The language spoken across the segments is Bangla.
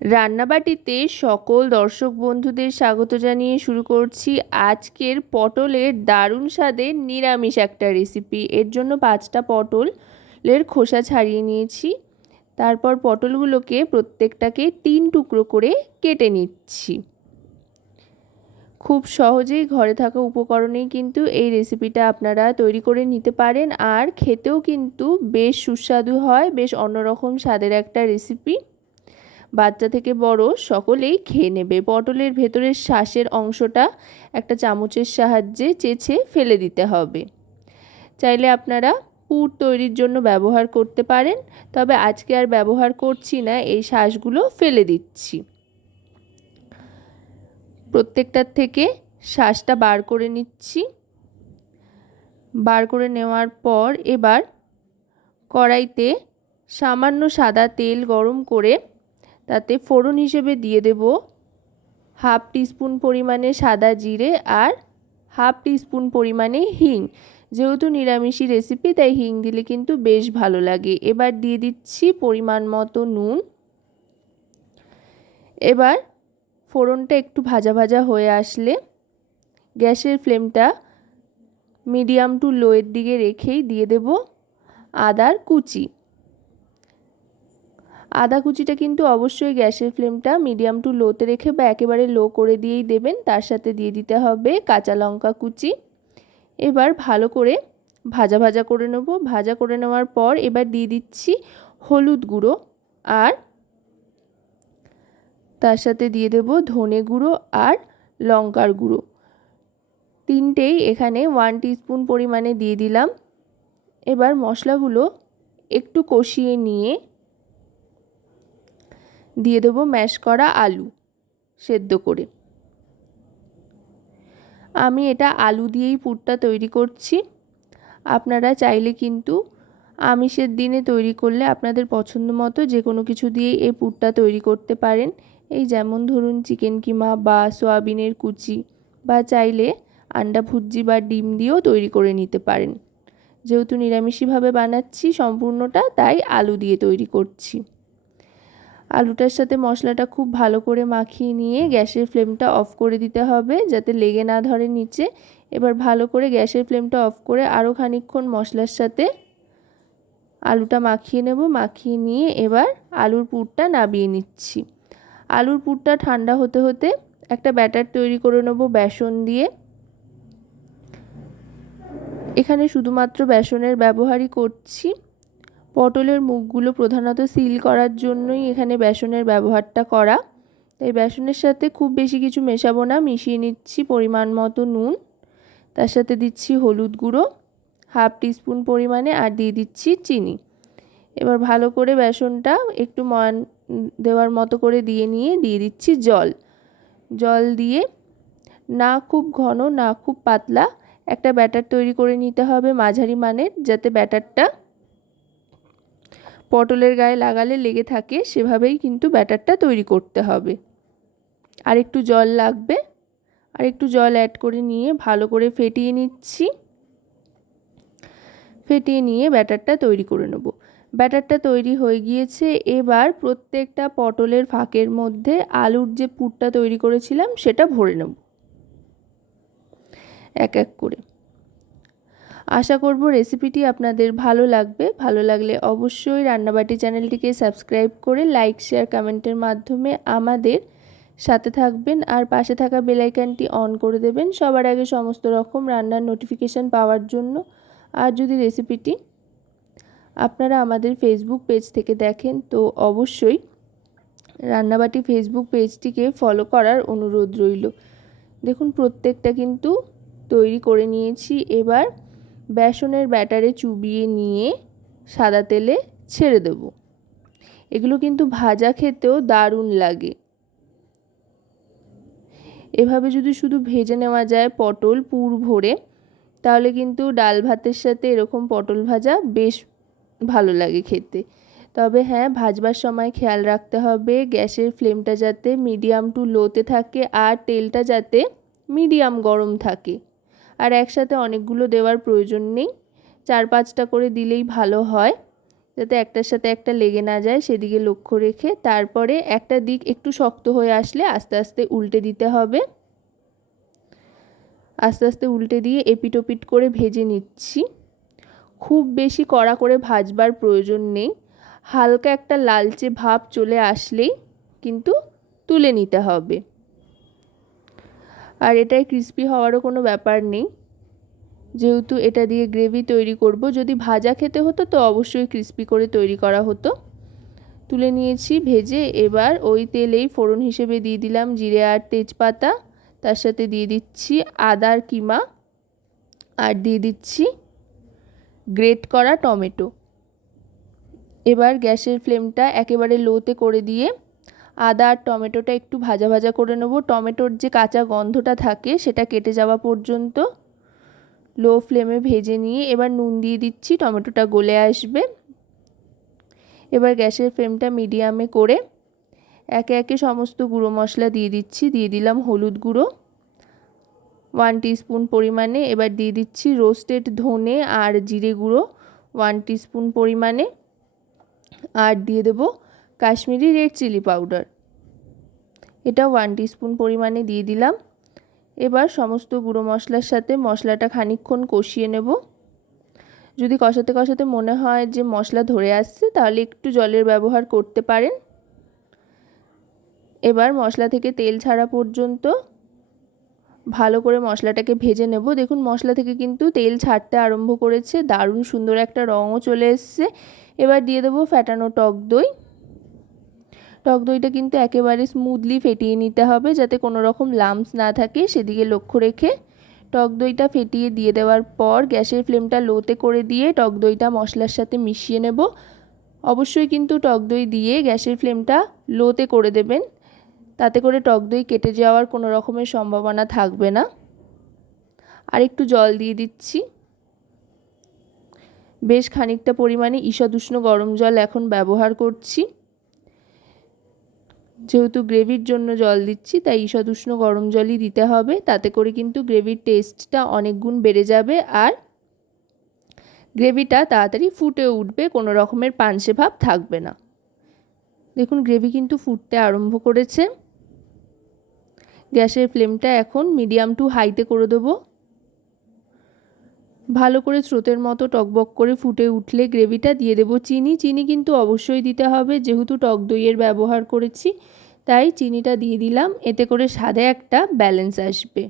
রান্নাবাটিতে সকল দর্শক বন্ধুদের স্বাগত জানিয়ে শুরু করছি আজকের পটলের দারুণ স্বাদের নিরামিষ একটা রেসিপি এর জন্য পাঁচটা পটলের খোসা ছাড়িয়ে নিয়েছি। তারপর পটলগুলোকে প্রত্যেকটাকে তিন টুকরো করে কেটে নিচ্ছি। খুব সহজেই ঘরে থাকা উপকরণেই কিন্তু এই রেসিপিটা আপনারা তৈরি করে নিতে পারেন। আর খেতেও কিন্তু বেশ সুস্বাদু হয়, বেশ অন্যরকম স্বাদের একটা রেসিপি বাচ্চা থেকে বড় সকলেই খেয়ে নেবে। পটলের ভেতরের শ্বাসের অংশটা একটা চামচের সাহায্যে চেছে ফেলে দিতে হবে। চাইলে আপনারা পুর তৈরির জন্য ব্যবহার করতে পারেন, তবে আজকে আর ব্যবহার করছি না, এই শ্বাসগুলো ফেলে দিচ্ছি। প্রত্যেকটার থেকে শ্বাসটা বার করে নিচ্ছি। বার করে নেওয়ার পর এবার কড়াইতে সামান্য সাদা তেল গরম করে তাতে ফোড়ন হিসেবে দিয়ে দেব হাফ টিস্পুন পরিমাণে সাদা জিরে আর হাফ টিস্পুন পরিমাণে হিং। যেহেতু নিরামিষি রেসিপি তাই হিং দিলে কিন্তু বেশ ভালো লাগে। এবার দিয়ে দিচ্ছি পরিমাণ মতো নুন। এবার ফোড়নটা একটু ভাজা ভাজা হয়ে আসলে গ্যাসের ফ্লেমটা মিডিয়াম টু লোয়ের দিকে রেখেই দিয়ে দেব আদার কুচি। আদা কুচিটা কিন্তু অবশ্যই গ্যাসের ফ্লেমটা মিডিয়াম টু লোতে রেখে বা একেবারে লো করে দিয়েই দেবেন। তার সাথে দিয়ে দিতে হবে কাঁচা লঙ্কা কুচি। এবার ভালো করে ভাজা ভাজা করে নেব। ভাজা করে নেওয়ার পর এবার দিয়ে দিচ্ছি হলুদ গুঁড়ো আর তার সাথে দিয়ে দেব ধনে গুঁড়ো আর লঙ্কার গুঁড়ো। তিনটেই এখানে ওয়ান টিস্পুন পরিমাণে দিয়ে দিলাম। এবার মশলাগুলো একটু কষিয়ে নিয়ে দিয়ে দেবো ম্যাশ করা আলু সেদ্ধ করে। আমি এটা আলু দিয়েই পুরটা তৈরি করছি। আপনারা চাইলে কিন্তু আমিষের দিনে তৈরি করলে আপনাদের পছন্দ মতো যে কোনো কিছু দিয়েই এই পুরটা তৈরি করতে পারেন। এই যেমন ধরুন চিকেন কিমা বা সোয়াবিনের কুচি বা চাইলে আন্ডা ভুজি বা ডিম দিয়েও তৈরি করে নিতে পারেন। যেহেতু নিরামিষিভাবে বানাচ্ছি, সম্পূর্ণটা তাই আলু দিয়ে তৈরি করছি। আলুটার সাথে মশলাটা খুব ভালো করে মাখিয়ে নিয়ে গ্যাসের ফ্লেমটা অফ করে দিতে হবে যাতে লেগে না ধরে নিচে। এবার ভালো করে গ্যাসের ফ্লেমটা অফ করে আরও খানিক্ষণ মশলার সাথে আলুটা মাখিয়ে নেব। মাখিয়ে নিয়ে এবার আলুর পুরটা নাবিয়ে নিচ্ছি। আলুর পুরটা ঠান্ডা হতে হতে একটা ব্যাটার তৈরি করে নেব বেসন দিয়ে। এখানে শুধুমাত্র বেসনের ব্যবহারই করছি। পটলের মুখগুলো প্রধানত সিল করার জন্যই এখানে বেসনের ব্যবহারটা করা। তাই বেসনের সাথে খুব বেশি কিছু মেশাবো না। মিশিয়ে নিচ্ছি পরিমাণ মতো নুন, তার সাথে দিচ্ছি হলুদ গুঁড়ো, হাফ টিস্পুন পরিমাণে, আর দিয়ে দিচ্ছি চিনি। এবার ভালো করে বেসনটা একটু ময়ান দেওয়ার মতো করে দিয়ে নিয়ে দিয়ে দিচ্ছি জল। জল দিয়ে না খুব ঘন, না খুব পাতলা একটা ব্যাটার তৈরি করে নিতে হবে মাঝারি মানের, যাতে ব্যাটারটা পটলের গায়ে লাগালে লেগে থাকে, সেভাবেই কিন্তু ব্যাটারটা তৈরি করতে হবে। আর একটু জল লাগবে। আর একটু জল অ্যাড করে নিয়ে ভালো করে ফেটিয়ে নিচ্ছি। ফেটিয়ে নিয়ে ব্যাটারটা তৈরি করে নেব। ব্যাটারটা তৈরি হয়ে গিয়েছে। এবার প্রত্যেকটা পটলের ফাঁকের মধ্যে আলুর যে পুরটা তৈরি করেছিলাম, সেটা ভরে নেব। এক এক করে। আশা করব রেসিপিটি আপনাদের ভালো লাগবে। ভালো লাগলে অবশ্যই রান্নাবাটি চ্যানেলটিকে সাবস্ক্রাইব করে লাইক শেয়ার কমেন্টের মাধ্যমে আমাদের সাথে থাকবেন আর পাশে থাকা বেলাইকানটি অন করে দেবেন সবার আগে সমস্ত রকম রান্নার নোটিফিকেশান পাওয়ার জন্য। আর যদি রেসিপিটি আপনারা আমাদের ফেসবুক পেজ থেকে দেখেন তো অবশ্যই রান্নাবাটি ফেসবুক পেজটিকে ফলো করার অনুরোধ রইল। দেখুন প্রত্যেকটা কিন্তু তৈরি করে নিয়েছি। এবার বেসনের ব্যাটারে চুবিয়ে নিয়ে সাদা তেলে ছেড়ে দেব। এগুলো কিন্তু ভাজা খেতেও দারুণ লাগে। এভাবে যদি শুধু ভেজে নেওয়া যায় পটল পুর ভরে, তাহলে কিন্তু ডাল ভাতের সাথে এরকম পটল ভাজা বেশ ভালো লাগে খেতে। তবে হ্যাঁ ভাজবার সময় খেয়াল রাখতে হবে গ্যাসের ফ্লেমটা যাতে মিডিয়াম টু লোতে থাকে আর তেলটা যাতে মিডিয়াম গরম থাকে। আর একসাথে অনেকগুলো দেওয়ার প্রয়োজন নেই। চার পাঁচটা করে দিলেই ভালো হয়, যাতে একটার সাথে একটা লেগে না যায়, সেদিকে লক্ষ্য রেখে। তারপরে একটা দিক একটু শক্ত হয়ে আসলে আস্তে আস্তে উল্টে দিতে হবে। আস্তে আস্তে উল্টে দিয়ে এপিটোপিট করে ভেজে নিচ্ছি। খুব বেশি কড়া করে ভাজবার প্রয়োজন নেই। হালকা একটা লালচে ভাব চলে আসলেই কিন্তু তুলে নিতে হবে। আর এটায় ক্রিস্পি হওয়ারও কোনো ব্যাপার নেই। যেহেতু এটা দিয়ে গ্রেভি তৈরি করব, যদি ভাজা খেতে হতো তো অবশ্যই ক্রিস্পি করে তৈরি করা হতো। তুলে নিয়েছি ভেজে, এবার ওই তেলেই ফোড়ন হিসেবে দিয়ে দিলাম জিরে আর তেজপাতা। তার সাথে দিয়ে দিচ্ছি আদার কিমা। আর দিয়ে দিচ্ছি গ্রেট করা টমেটো। এবার গ্যাসের ফ্লেমটা একেবারে লোতে করে দিয়ে আদা আর টমেটোটা একটু ভাজা ভাজা করে নেব। টমেটোর যে কাঁচা গন্ধটা থাকে, সেটা কেটে যাওয়া পর্যন্ত লো ফ্লেমে ভেজে নিয়ে এবার নুন দিয়ে দিচ্ছি, টমেটোটা গলে আসবে। এবার গ্যাসের ফ্লেমটা মিডিয়ামে করে একে একে সমস্ত গুঁড়ো মশলা দিয়ে দিচ্ছি। দিয়ে দিলাম হলুদ গুঁড়ো, ওয়ান স্পুন পরিমাণে। এবার দিয়ে দিচ্ছি রোস্টেড ধনে আর জিরে গুঁড়ো, ওয়ান স্পুন পরিমাণে। আর দিয়ে দেব কাশ্মীরি রেড চিলি পাউডার। এটা ওয়ান স্পুন পরিমাণে দিয়ে দিলাম। এবার সমস্ত গুঁড়ো মশলার সাথে মশলাটা খানিকক্ষণ কষিয়ে নেব। যদি কষাতে কষাতে মনে হয় যে মশলা ধরে আসছে, তাহলে একটু জলের ব্যবহার করতে পারেন। এবার মশলা থেকে তেল ছাড়া পর্যন্ত ভালো করে মশলাটাকে ভেজে নেব। দেখুন, মশলা থেকে কিন্তু তেল ছাড়তে আরম্ভ করেছে। দারুণ সুন্দর একটা রঙও চলে এসছে। এবার দিয়ে দেবো ফ্যাটানো টক দই। টক দইটা কিন্তু একেবারে স্মুথলি ফেটিয়ে নিতে হবে যাতে কোনো রকম লামস না থাকে। সেদিকে লক্ষ্য রেখে টক দইটা ফেটিয়ে দিয়ে দেওয়ার পর গ্যাসের ফ্লেমটা লোতে করে দিয়ে টক দইটা মশলার সাথে মিশিয়ে নেব। অবশ্যই কিন্তু টক দই দিয়ে গ্যাসের ফ্লেমটা লোতে করে দেবেন। তাতে করে টক দই কেটে যাওয়ার কোনো রকমের সম্ভাবনা থাকবে না। আর একটু জল দিয়ে দিচ্ছি। বেশ খানিকটা পরিমাণে ঈষদুষ্ণ গরম জল এখন ব্যবহার করছি। যেহেতু গ্রেভির জন্য জল দিচ্ছি, তাই ঈষদুষ্ণ গরম জলই দিতে হবে। তাতে করে কিন্তু গ্রেভির টেস্টটা অনেক গুণ বেড়ে যাবে আর গ্রেভিটা তাড়াতাড়ি ফুটে উঠবে, কোনো রকমের পানসে ভাব থাকবে না। দেখুন, গ্রেভি কিন্তু ফুটতে আরম্ভ করেছে। গ্যাসের ফ্লেমটা এখন মিডিয়াম টু হাইতে করে দেবো। ভালো করে স্রোতের মতো টকবক করে ফুটে উঠলে গ্রেভিটা দিয়ে দেবো চিনি। চিনি কিন্তু অবশ্যই দিতে হবে, যেহেতু টক দইয়ের ব্যবহার করেছি, তাই চিনিটা দিয়ে দিলাম। এতে করে স্বাদে একটা ব্যালেন্স আসবে।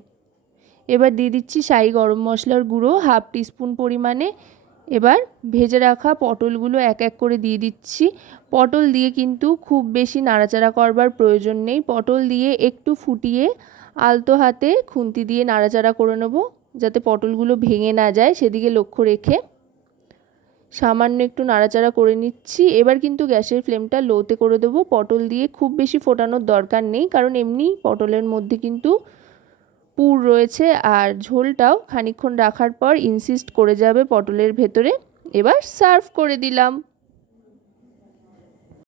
এবার দিয়ে দিচ্ছি সাই গরম মশলার গুঁড়ো, হাফ টিস্পুন পরিমাণে। এবার ভেজে রাখা পটলগুলো এক এক করে দিয়ে দিচ্ছি। পটল দিয়ে কিন্তু খুব বেশি নাড়াচাড়া করবার প্রয়োজন নেই। পটল দিয়ে একটু ফুটিয়ে আলতো হাতে খুন্তি দিয়ে নাড়াচাড়া করে নেব। যাতে পটলগুলো ভেঙে না যায়, সেদিকে লক্ষ্য রেখে সামান্য একটু নাড়াচাড়া করে নিচ্ছি। এবার কিন্তু গ্যাসের ফ্লেমটা লোতে করে দেবো। পটল দিয়ে খুব বেশি ফোটানোর দরকার নেই, কারণ এমনি পটলের মধ্যে কিন্তু পুর রয়েছে আর ঝোলটাও খানিক্ষণ রাখার পর ইনসিস্ট করে যাবে পটলের ভেতরে। এবার সার্ভ করে দিলাম।